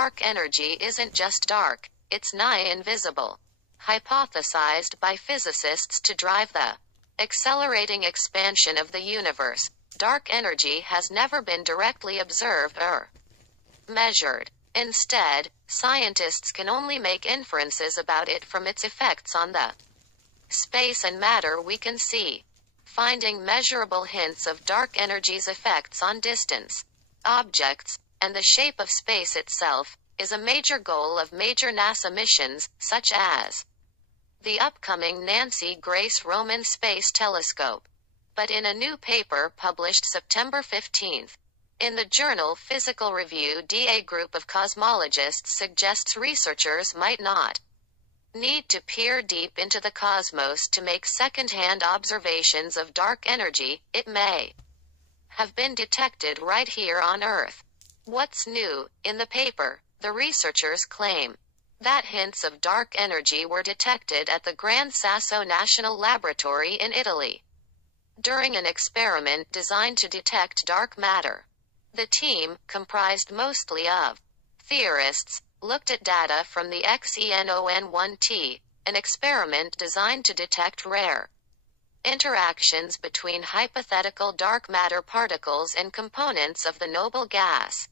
dark energy isn't just dark, it's nigh invisible. Hypothesized by physicists to drive the accelerating expansion of the universe, dark energy has never been directly observed or measured. Instead, scientists can only make inferences about it from its effects on the space and matter we can see. Finding measurable hints of dark energy's effects on distance, objects, and the shape of space itself, is a major goal of major NASA missions, such as the upcoming Nancy Grace Roman Space Telescope. But in a new paper published September 15, in the journal Physical Review, a group of cosmologists suggests researchers might not need to peer deep into the cosmos to make second-hand observations of dark energy. It may have been detected right here on Earth. What's new? In the paper, the researchers claim that hints of dark energy were detected at the Gran Sasso National Laboratory in Italy during an experiment designed to detect dark matter. The team, comprised mostly of theorists, looked at data from the Xenon-1T, an experiment designed to detect rare interactions between hypothetical dark matter particles and components of the noble gas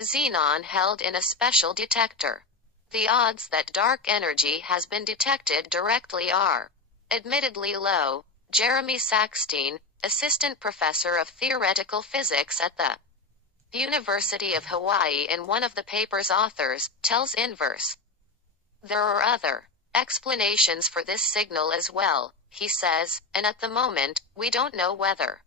xenon held in a special detector. The odds that dark energy has been detected directly are admittedly low. Jeremy Sackstein, assistant professor of theoretical physics at the University of Hawaii and one of the paper's authors, tells Inverse. There are other explanations for this signal as well, he says, and at the moment, we don't know whether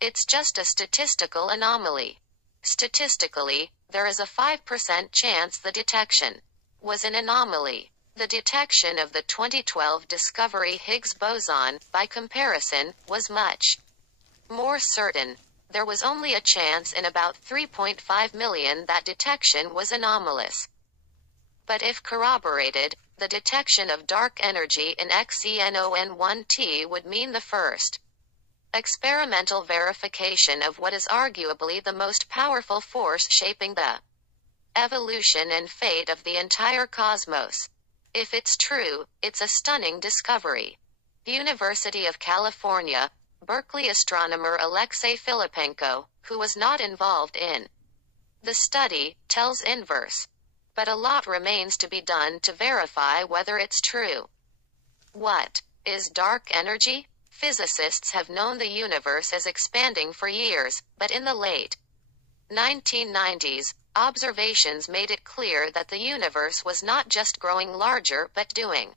it's just a statistical anomaly. Statistically, there is a 5% chance the detection was an anomaly. The detection of the 2012 discovery Higgs boson, by comparison, was much more certain. There was only a chance in about 3.5 million that detection was anomalous. But if corroborated, the detection of dark energy in Xenon-1T would mean the first experimental verification of what is arguably the most powerful force shaping the evolution and fate of the entire cosmos. If it's true, it's a stunning discovery. University of California, Berkeley astronomer Alexei Filipenko, who was not involved in the study, tells Inverse. But a lot remains to be done to verify whether it's true. What is dark energy? Physicists have known the universe as expanding for years, but in the late 1990s, observations made it clear that the universe was not just growing larger but doing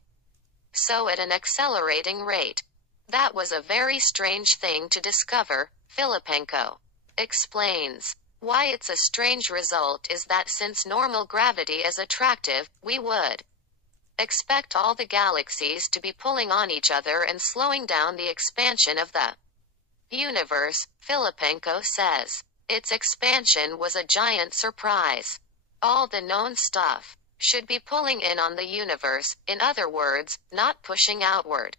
so at an accelerating rate. That was a very strange thing to discover, Filipenko explains. Why it's a strange result is that since normal gravity is attractive, we would expect all the galaxies to be pulling on each other and slowing down the expansion of the universe, Filipenko says. Its expansion was a giant surprise. All the known stuff should be pulling in on the universe, in other words, not pushing outward.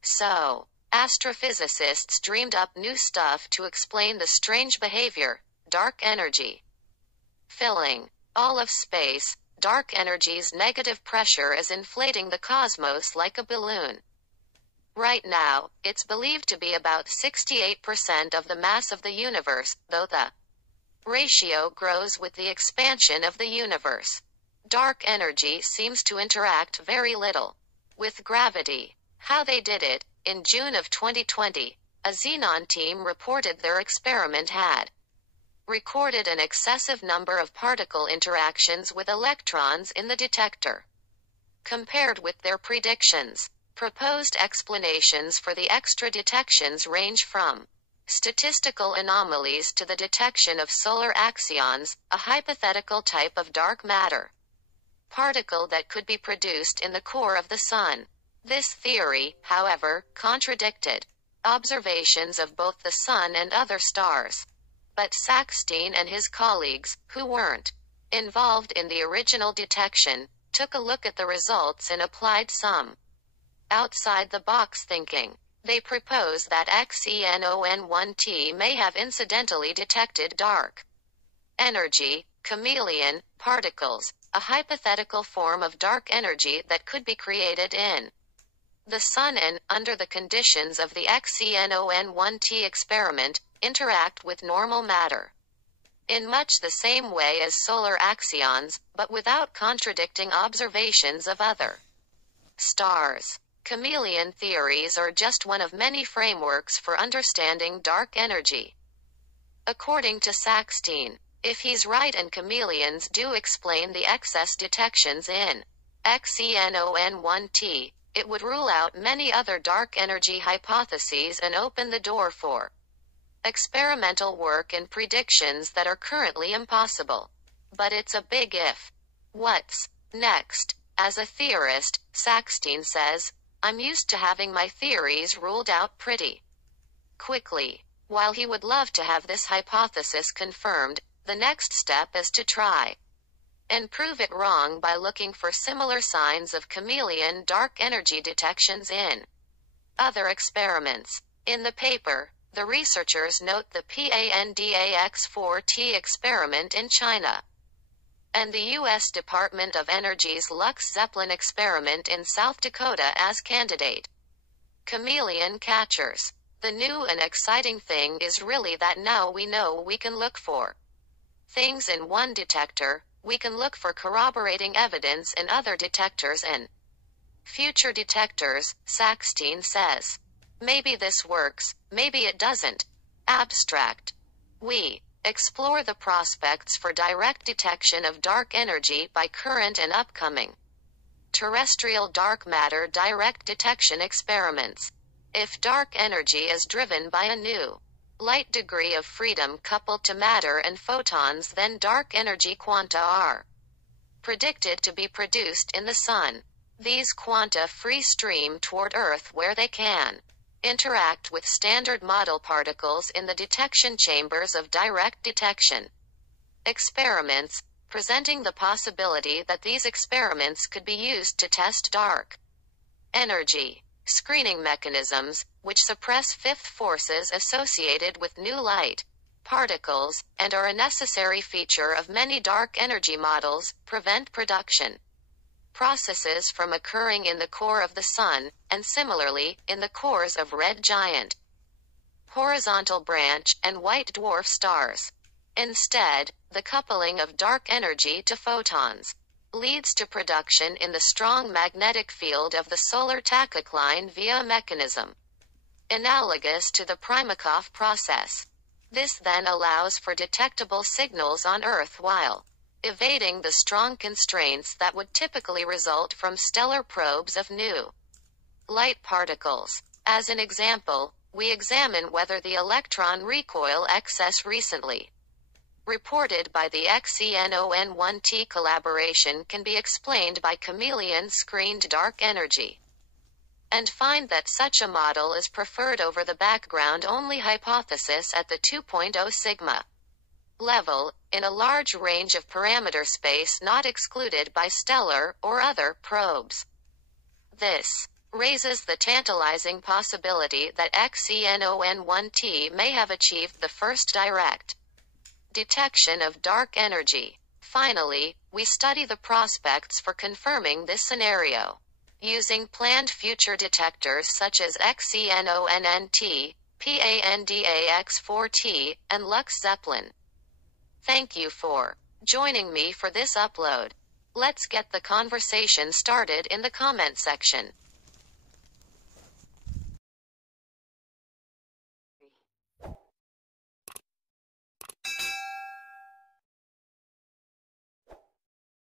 So, astrophysicists dreamed up new stuff to explain the strange behavior, dark energy. Filling all of space, dark energy's negative pressure is inflating the cosmos like a balloon. Right now, it's believed to be about 68% of the mass of the universe, though the ratio grows with the expansion of the universe. Dark energy seems to interact very little with gravity. How they did it? In June of 2020, a xenon team reported their experiment had recorded an excessive number of particle interactions with electrons in the detector. Compared with their predictions, proposed explanations for the extra detections range from statistical anomalies to the detection of solar axions, a hypothetical type of dark matter particle that could be produced in the core of the sun. This theory, however, contradicted observations of both the sun and other stars. But Sackstein and his colleagues, who weren't involved in the original detection, took a look at the results and applied some outside-the-box thinking. They propose that Xenon-1T may have incidentally detected dark energy, Chameleon particles, a hypothetical form of dark energy that could be created in the Sun and, under the conditions of the Xenon-1T experiment, interact with normal matter in much the same way as solar axions, but without contradicting observations of other stars. Chameleon theories are just one of many frameworks for understanding dark energy. According to Sackstein, if he's right and chameleons do explain the excess detections in Xenon-1T, it would rule out many other dark energy hypotheses and open the door for experimental work and predictions that are currently impossible. But it's a big if. What's next? As a theorist, Sackstein says, I'm used to having my theories ruled out pretty quickly. While he would love to have this hypothesis confirmed, the next step is to try and prove it wrong by looking for similar signs of chameleon dark energy detections in other experiments. In the paper, the researchers note the PANDAX4T experiment in China and the U.S. Department of Energy's Lux Zeppelin experiment in South Dakota as candidate chameleon catchers. The new and exciting thing is really that now we know we can look for things in one detector, we can look for corroborating evidence in other detectors and future detectors, Sackstein says. Maybe this works, maybe it doesn't. Abstract. We explore the prospects for direct detection of dark energy by current and upcoming terrestrial dark matter direct detection experiments. If dark energy is driven by a new light degree of freedom coupled to matter and photons, then dark energy quanta are predicted to be produced in the Sun. These quanta free stream toward Earth where they can interact with standard model particles in the detection chambers of direct detection experiments, presenting the possibility that these experiments could be used to test dark energy screening mechanisms, which suppress fifth forces associated with new light particles, and are a necessary feature of many dark energy models, prevent production processes from occurring in the core of the Sun, and similarly, in the cores of red giant, horizontal branch, and white dwarf stars. Instead, the coupling of dark energy to photons leads to production in the strong magnetic field of the solar tachocline via a mechanism analogous to the Primakov process. This then allows for detectable signals on Earth while evading the strong constraints that would typically result from stellar probes of new light particles. As an example, we examine whether the electron recoil excess recently reported by the Xenon-1T collaboration can be explained by chameleon-screened dark energy, and find that such a model is preferred over the background-only hypothesis at the 2.0 sigma level, in a large range of parameter space not excluded by stellar or other probes. This raises the tantalizing possibility that Xenon-1T may have achieved the first direct detection of dark energy. Finally, we study the prospects for confirming this scenario using planned future detectors such as Xenon-NT, PANDAX4T, and Lux Zeppelin. Thank you for joining me for this upload. Let's get the conversation started in the comment section.